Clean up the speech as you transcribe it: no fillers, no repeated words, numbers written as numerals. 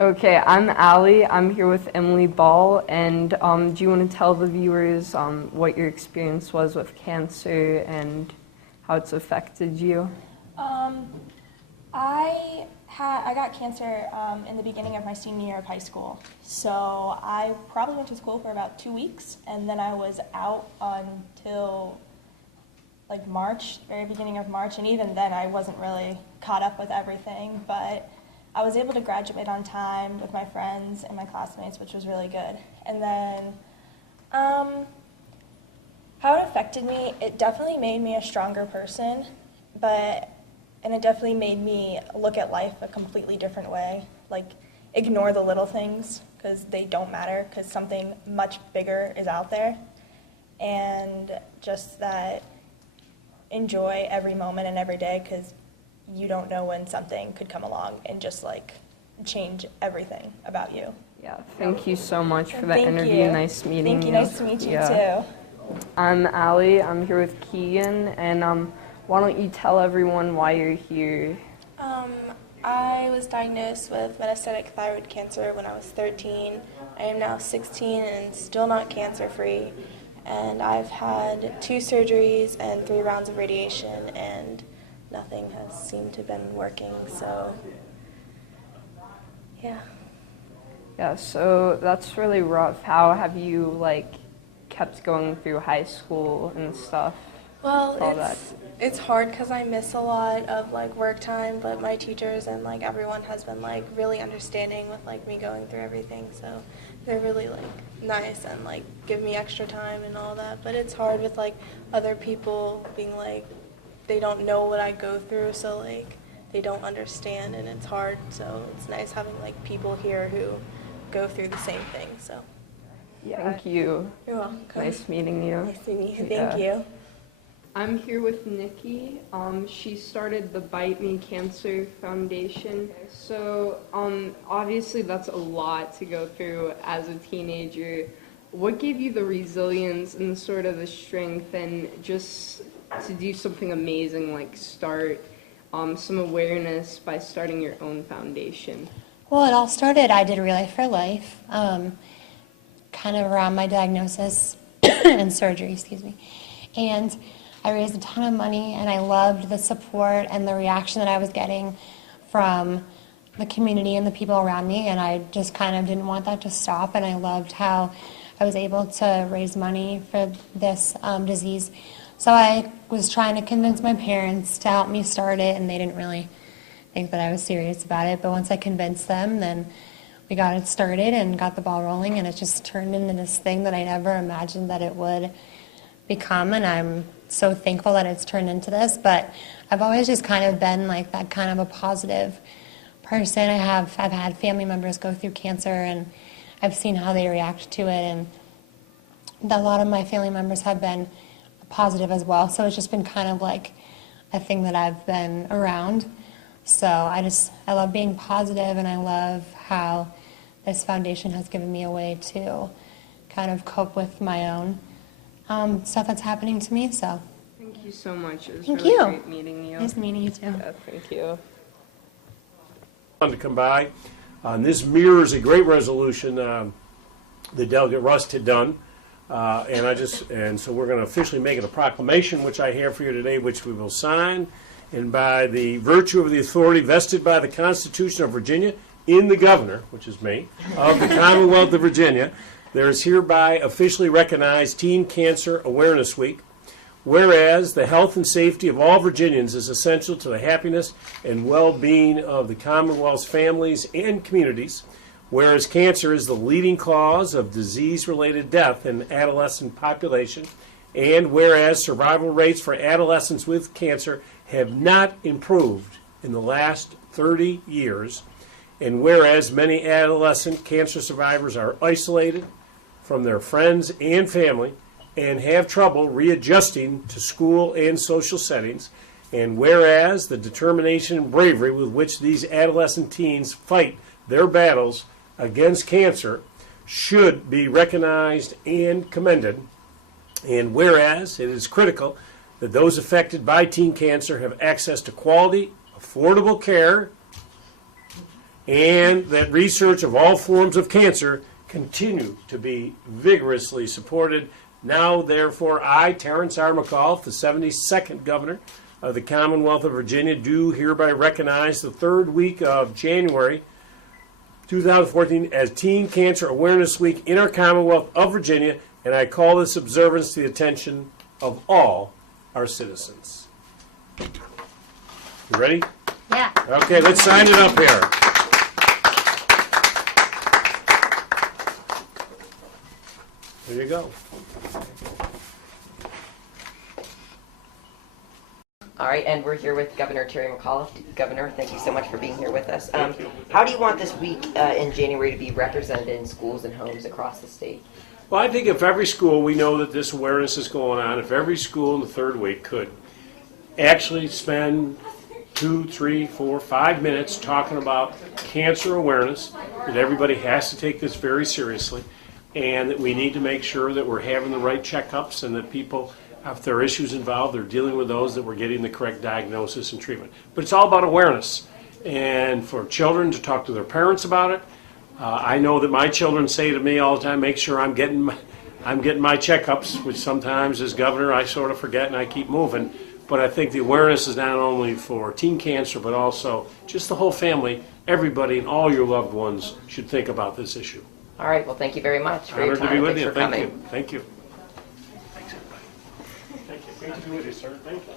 Okay, I'm Allie. I'm here with Emily Ball, and do you want to tell the viewers what your experience was with cancer and how it's affected you? Um, I got cancer in the beginning of my senior year of high school. So I probably went to school for about 2 weeks, and then I was out until like March, very beginning of March, and even then I wasn't really caught up with everything, but I was able to graduate on time with my friends and my classmates, which was really good. And then how it affected me, it definitely made me a stronger person, and it definitely made me look at life a completely different way. Like, ignore the little things, because they don't matter, because something much bigger is out there. And just that, enjoy every moment and every day, because you don't know when something could come along and just, like, change everything about you. Yeah, thank you so much for that Thank interview. you. Nice meeting Thank you. you. Nice to meet you, Yeah. too. I'm Allie. I'm here with Keegan, and why don't you tell everyone why you're here? I was diagnosed with metastatic thyroid cancer when I was 13. I am now 16 and still not cancer-free. And I've had 2 surgeries and 3 rounds of radiation, and nothing has seemed to have been working, so yeah. Yeah, so that's really rough. How have you, like, kept going through high school and stuff? Well, all that? it's hard because I miss a lot of like work time, but my teachers and like everyone has been like really understanding with like me going through everything, so they're really like nice and like give me extra time and all that. But it's hard with like other people being like they don't know what I go through, so like they don't understand, and it's hard. So it's nice having like people here who go through the same thing. So Yeah. Thank you. You're welcome. Nice meeting you. Nice to meet you. Yeah. Thank you. I'm here with Nikki. She started the Bite Me Cancer Foundation. So obviously that's a lot to go through as a teenager. What gave you the resilience and sort of the strength and just to do something amazing like start some awareness by starting your own foundation? Well, it all started, I did Real Life for Life, kind of around my diagnosis and surgery, and I raised a ton of money, and I loved the support and the reaction that I was getting from the community and the people around me, and I just kind of didn't want that to stop, and I loved how I was able to raise money for this disease. So I was trying to convince my parents to help me start it, and they didn't really think that I was serious about it, but once I convinced them, then we got it started and got the ball rolling, and it just turned into this thing that I never imagined that it would become, and I'm so thankful that it's turned into this. But I've always just kind of been like that kind of a positive person. I've had family members go through cancer, and I've seen how they react to it, and a lot of my family members have been positive as well, so it's just been kind of like a thing that I've been around. So I love being positive, and I love how this foundation has given me a way to kind of cope with my own stuff that's happening to me. So Thank you so much. It was Thank really you. great meeting you. nice meeting you too. Yeah, thank you. To come by. This mirrors a great resolution the Delegate Rust had done, and so we're going to officially make it a proclamation, which I have for you today, which we will sign. And by the virtue of the authority vested by the Constitution of Virginia in the governor, which is me, of the Commonwealth of Virginia, there is hereby officially recognized Teen Cancer Awareness Week. Whereas the health and safety of all Virginians is essential to the happiness and well-being of the Commonwealth's families and communities, whereas cancer is the leading cause of disease-related death in the adolescent population, and whereas survival rates for adolescents with cancer have not improved in the last 30 years, and whereas many adolescent cancer survivors are isolated from their friends and family and have trouble readjusting to school and social settings, and whereas the determination and bravery with which these adolescent teens fight their battles against cancer should be recognized and commended, and whereas it is critical that those affected by teen cancer have access to quality, affordable care and that research of all forms of cancer continue to be vigorously supported. Now, therefore, I, Terrence R. McAuliffe, the 72nd Governor of the Commonwealth of Virginia, do hereby recognize the third week of January 2014 as Teen Cancer Awareness Week in our Commonwealth of Virginia, and I call this observance to the attention of all our citizens. You ready? Yeah. Okay, let's sign it up here. There you go. All right, and we're here with Governor Terry McAuliffe. Governor, thank you so much for being here with us. How do you want this week in January to be represented in schools and homes across the state? Well, I think if every school, we know that this awareness is going on, if every school in the third week could actually spend 2, 3, 4, 5 minutes talking about cancer awareness, that everybody has to take this very seriously, and that we need to make sure that we're having the right checkups and that people, if there are issues involved, they're dealing with those, that we're getting the correct diagnosis and treatment. But it's all about awareness. And for children to talk to their parents about it. I know that my children say to me all the time, make sure I'm getting my checkups, which sometimes as governor I sort of forget and I keep moving. But I think the awareness is not only for teen cancer, but also just the whole family, everybody and all your loved ones should think about this issue. All right, well, thank you very much for your Honored to be time. with Thanks you. for coming. Thank you. Thank you. Thanks, everybody. Thank you. Great to be with you, sir. Thank you.